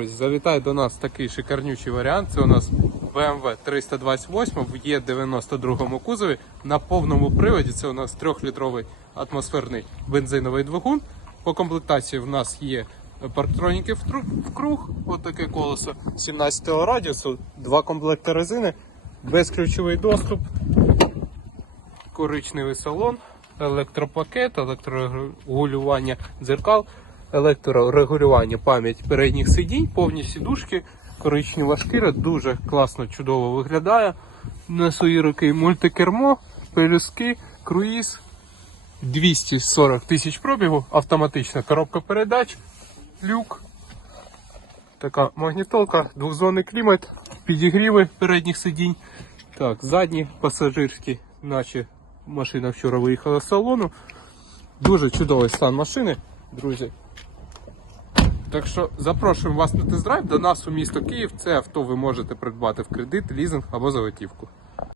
Друзі, Завітає до нас такий шикарнючий варіант. Це у нас BMW 328 в Е92 кузові на повному приводі. Це у нас 3-літровий атмосферний бензиновий двигун. По комплектації в нас є парктроніки в круг, отаке колесо 17-го радіусу, два комплекти резини, безключовий доступ, коричневий салон, електропакет, електрорегулювання дзеркал, електрорегулювання пам'ять передніх сидінь, повні сідушки, коричнева шкіра, дуже класно, чудово виглядає. На свої роки мультикермо, пелюски, круїз, 240 тисяч пробігу, автоматична коробка передач, люк. Така магнітолка, двохзонний клімат, підігріви передніх сидінь. Так, задні пасажирські, наче машина вчора виїхала з салону. Дуже чудовий стан машини, друзі. Так що запрошуємо вас на тест-драйв до нас у місто Київ. Це авто ви можете придбати в кредит, лізинг або за готівку.